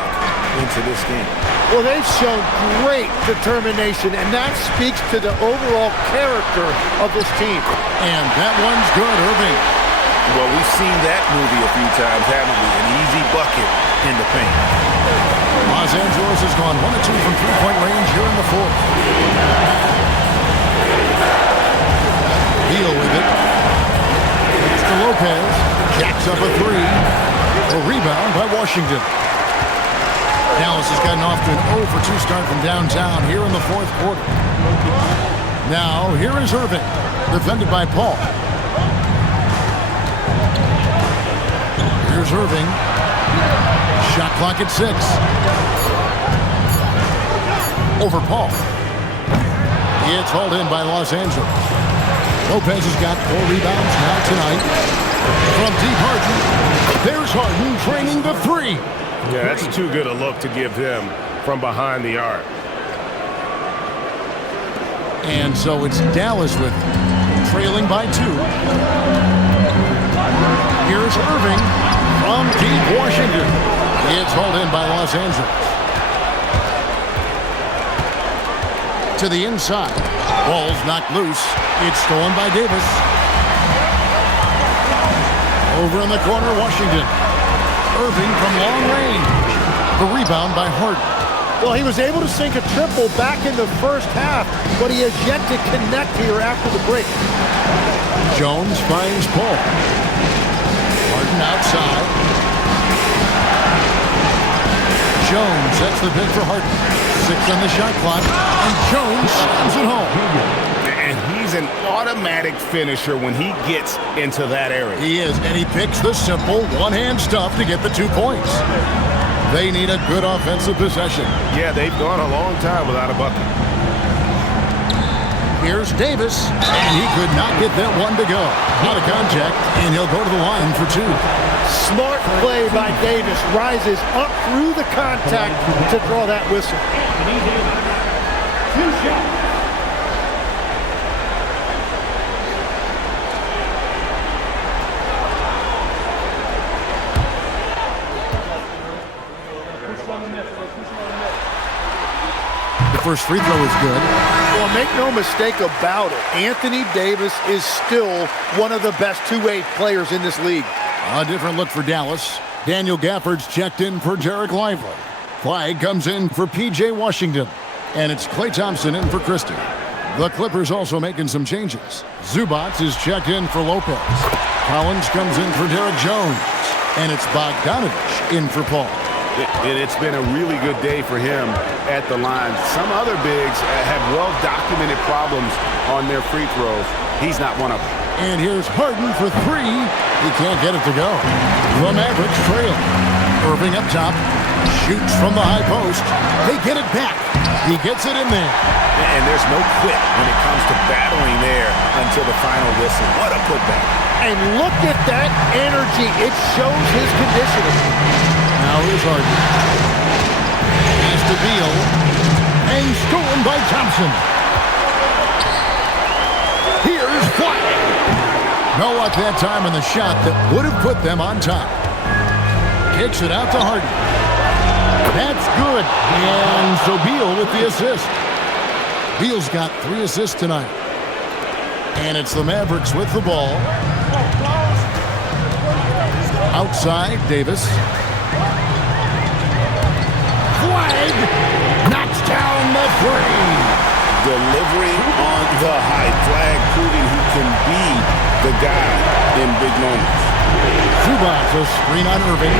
into this game. Well, they've shown great determination, and that speaks to the overall character of this team. And that one's good, Irving. Well, we've seen that movie a few times, haven't we? An easy bucket in the paint. Los Angeles has gone 1 of 2 from three-point range here in the fourth. Beal with it. It's to Lopez. Jacks up a 3. A rebound by Washington. Dallas has gotten off to an 0 for 2 start from downtown here in the fourth quarter. Now, here is Irving, defended by Paul. Here's Irving. Shot clock at 6. Over Paul. It's hauled in by Los Angeles. Lopez has got 4 rebounds now tonight. From deep Harden. There's Harden training the 3. Yeah, that's too good a look to give him from behind the arc. And so it's Dallas with it, trailing by 2. Here's Irving from deep Washington. It's hauled in by Los Angeles. To the inside. Ball's knocked loose. It's stolen by Davis. Over in the corner, Washington. Irving from long range. The rebound by Harden. Well, he was able to sink a triple back in the first half, but he has yet to connect here after the break. Jones finds Paul. Harden outside. Jones sets the bid for Harden. 6 on the shot clock, and Jones slams it home. And he's an automatic finisher when he gets into that area. He is, and he picks the simple one-hand stuff to get the 2 points. They need a good offensive possession. Yeah, they've gone a long time without a bucket. Here's Davis, and he could not get that one to go. Out of contact, and he'll go to the line for 2. Smart play by Davis. Rises up through the contact to draw that whistle. 2 shots. The first free throw is good. Well, make no mistake about it. Anthony Davis is still one of the best two-way players in this league. A different look for Dallas. Daniel Gafford's checked in for Jarek Lively. Flag comes in for P.J. Washington. And it's Klay Thompson in for Christie. The Clippers also making some changes. Zubac is checked in for Lopez. Collins comes in for Derek Jones. And it's Bogdanovich in for Paul. It's been a really good day for him at the line. Some other bigs have well-documented problems on their free throws. He's not one of them. And here's Harden for 3. He can't get it to go. The Mavericks trail. Irving up top. Shoots from the high post. They get it back. He gets it in there. And there's no quit when it comes to battling there until the final whistle. What a putback. And look at that energy. It shows his conditioning. Now here's Harden. Pass to Beal. And stolen by Thompson. Here's Flag. No luck that time in the shot that would have put them on top. Kicks it out to Harden. That's good. And so Beal with the assist. Beal's got 3 assists tonight. And it's the Mavericks with the ball. Outside, Davis. Flag knocks down the 3. Delivery on the high flag, proving he can be the guy in big moments. Zubac's a screen on Irving.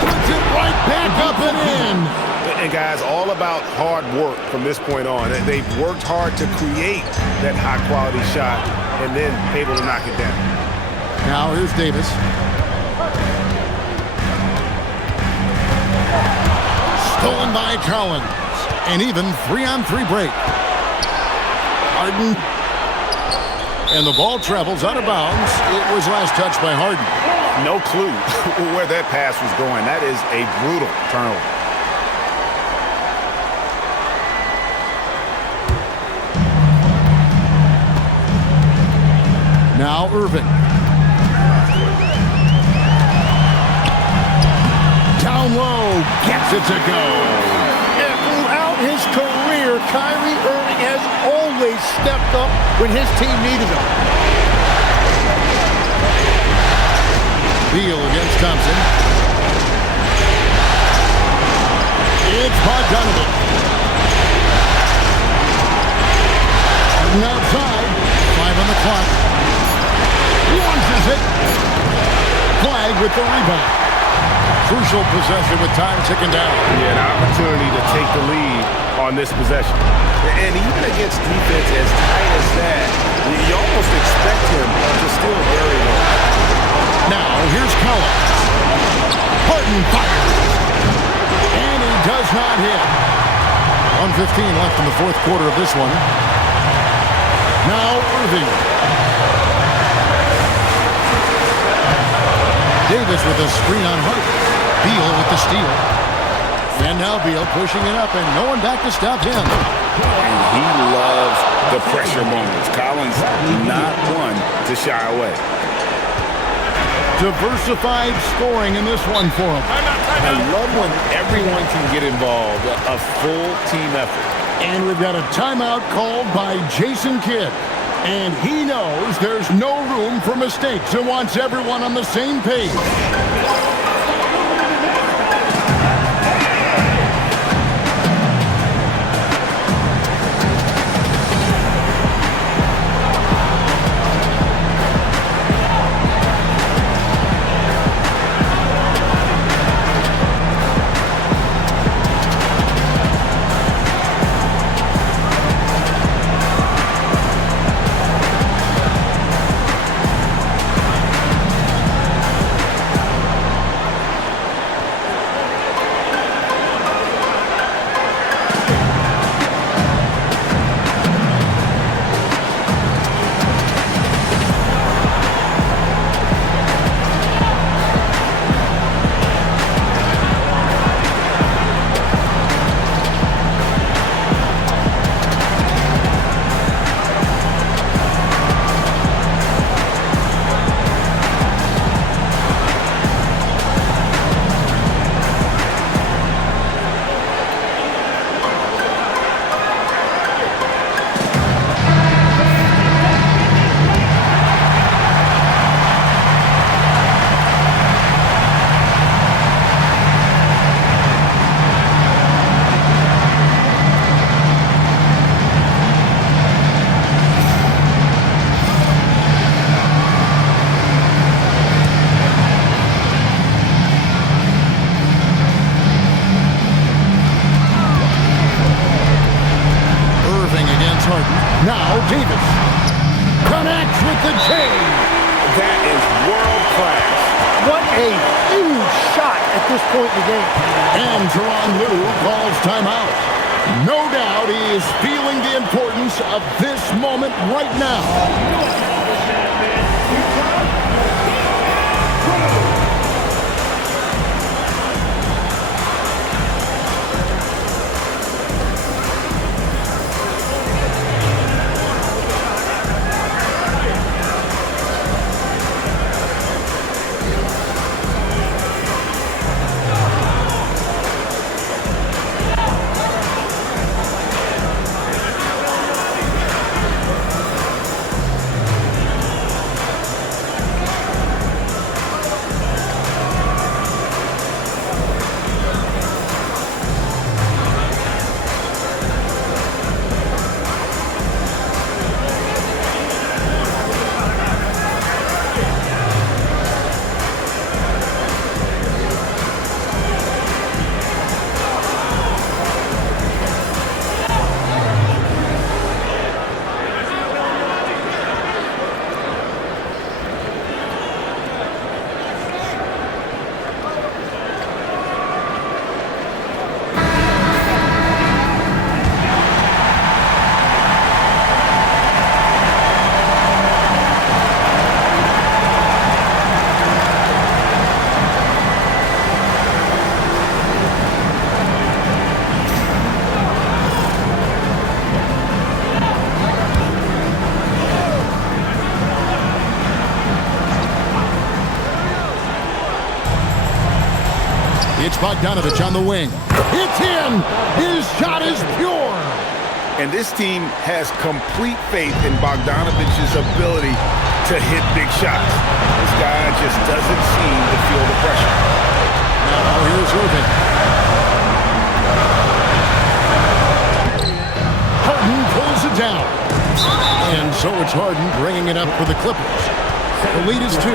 Puts it right back up and in. And guys, all about hard work from this point on. They've worked hard to create that high-quality shot and then able to knock it down. Now here's Davis. Stolen by Collins. An even 3-on-3 break. Harden. And the ball travels out of bounds. It was last touched by Harden. No clue where that pass was going. That is a brutal turnover. Now Irving. Down low. Gets it to go. And throughout his career, Kyrie Irving has always stepped up when his team needed him. Beal against Thompson. It's Bogdanovic. Outside. 5 on the clock. Launches it. Flag with the rebound. Crucial possession with time ticking down. Yeah, an opportunity to take the lead on this possession. And even against defense as tight as that, you almost expect him to still very low. Now, here's Collins. Harden fires. And he does not hit. 1:15 left in the fourth quarter of this one. Now, Irving. Davis with a screen on Harden. Beal with the steal. And now Beal pushing it up, and no one back to stop him. And he loves the pressure moments. Collins not one to shy away. Diversified scoring in this one for him. I love when everyone can get involved, a full team effort. And we've got a timeout called by Jason Kidd. And he knows there's no room for mistakes and wants everyone on the same page. Now Davis connects with the J. That is world class. What a huge shot at this point in the game. And Teron Lou calls timeout. No doubt he is feeling the importance of this moment right now. It's Bogdanovich on the wing. It's in! His shot is pure! And this team has complete faith in Bogdanovich's ability to hit big shots. This guy just doesn't seem to feel the pressure. Now here's Irving. Harden pulls it down. And so it's Harden bringing it up for the Clippers. The lead is 2.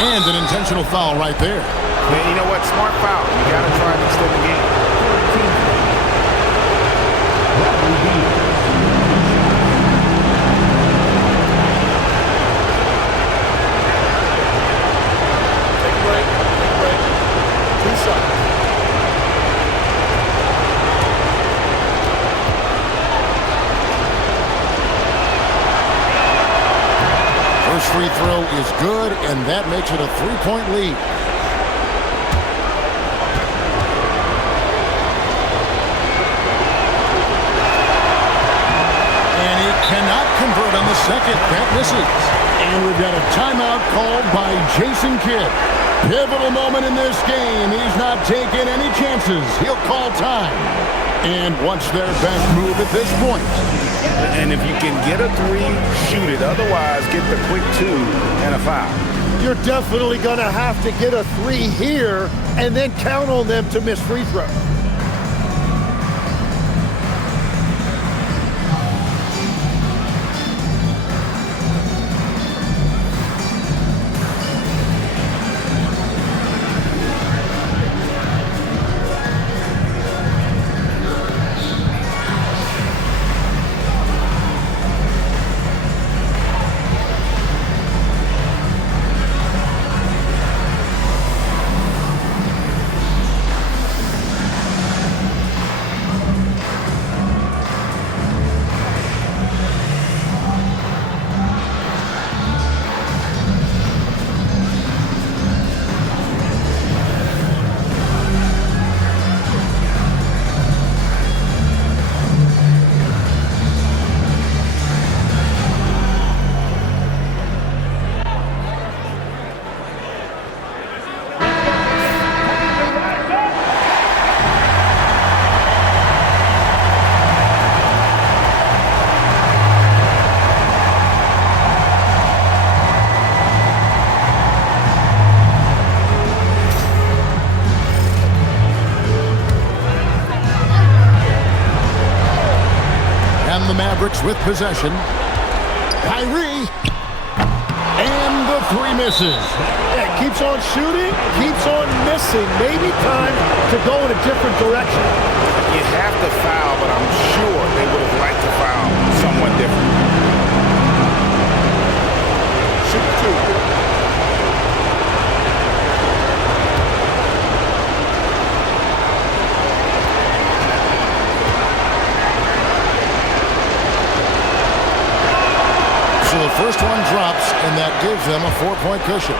And an intentional foul right there. And you know what? Smart foul. You got to try and extend the game. Take a break. Take a break. 2 shots. First free throw is good, and that makes it a 3-point lead. And he cannot convert on the second. That misses. And we've got a timeout called by Jason Kidd. Pivotal moment in this game. He's not taking any chances. He'll call time. And what's their best move at this point? And if you can get a 3, shoot it. Otherwise, get the quick 2 and a foul. You're definitely going to have to get a 3 here and then count on them to miss free throw. The Mavericks with possession. Kyrie. And the 3 misses. Yeah, keeps on shooting, keeps on missing. Maybe time to go in a different direction. You have to foul, but I'm sure they would have liked to foul somewhat different. Shoot 2. So the first one drops, and that gives them a 4-point cushion.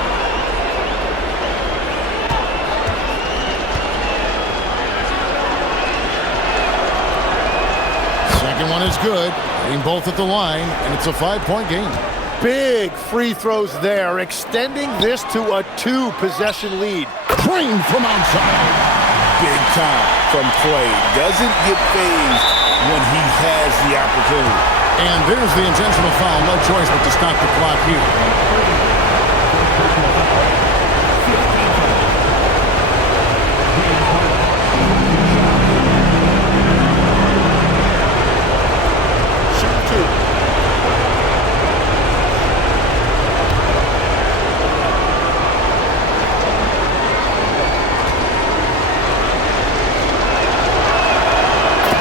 Second one is good. Hitting both at the line, and it's a 5-point game. Big free throws there, extending this to a 2-possession lead. Drained from outside. Big time from play. Doesn't get phased when he has the opportunity. And there's the intentional foul. No choice but to stop the clock here. Shoot 2.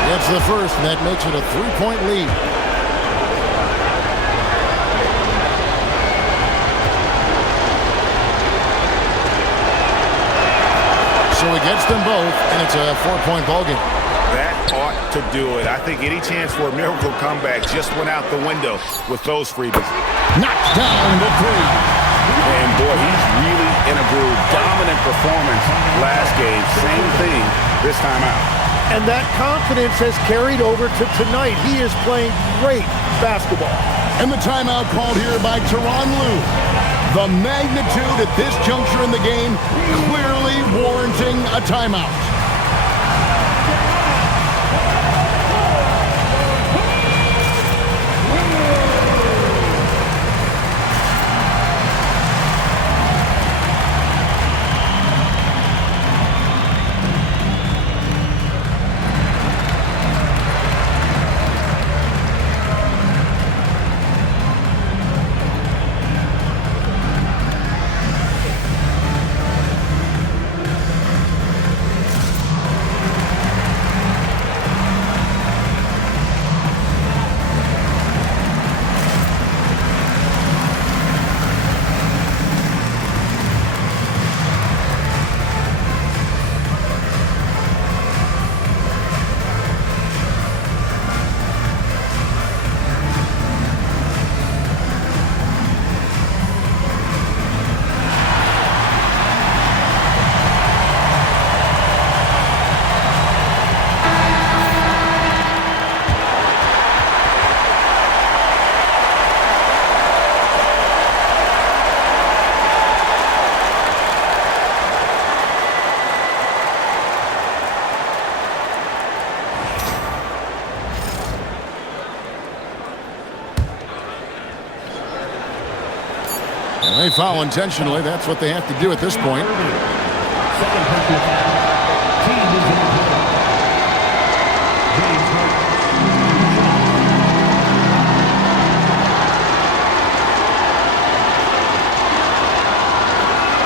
That's the first, and that makes it a 3-point lead. So he gets them both, and it's a 4-point ballgame. That ought to do it. I think any chance for a miracle comeback just went out the window with those freebies. Knocks down the 3. And boy, he's really in a groove. Dominant performance last game. Same thing this time out. And that confidence has carried over to tonight. He is playing great basketball. And the timeout called here by Tyronn Lue. The magnitude at this juncture in the game clearly warranting a timeout. They foul intentionally. That's what they have to do at this point. Second personal foul. Team is in play. James Harden.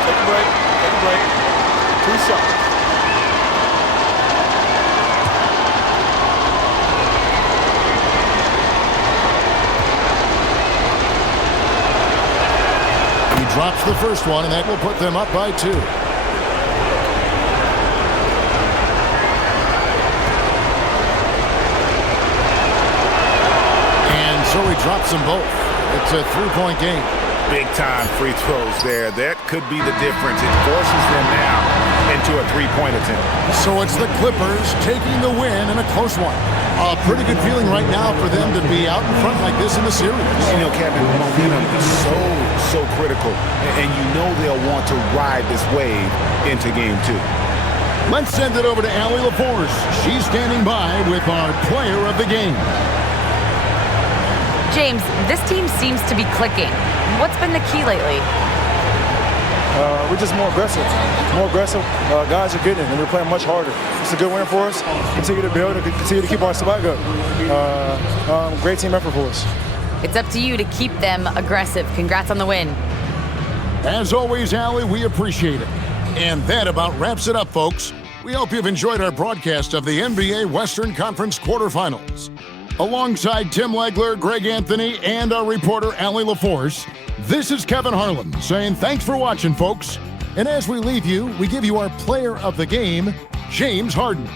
Take a break. Take a break. 2 shots. Drops the first one, and that will put them up by 2. And so he drops them both. It's a 3-point game. Big time free throws there. That could be the difference. It forces them now into a 3-point attempt. So it's the Clippers taking the win in a close one. A pretty good feeling right now for them to be out in front like this in the series. You know, Kevin, momentum is so critical, and you know they'll want to ride this wave into game 2. Let's send it over to Allie LaForce. She's standing by with our player of the game. James, this team seems to be clicking. What's been the key lately? We're just more aggressive. Guys are getting it, and we're playing much harder. It's a good win for us. Continue to build and continue to keep our swag up. Great team effort for us. It's up to you to keep them aggressive. Congrats on the win. As always, Allie, we appreciate it. And that about wraps it up, folks. We hope you've enjoyed our broadcast of the NBA Western Conference quarterfinals. Alongside Tim Legler, Greg Anthony, and our reporter, Allie LaForce, this is Kevin Harlan saying thanks for watching, folks. And as we leave you, we give you our player of the game, James Harden.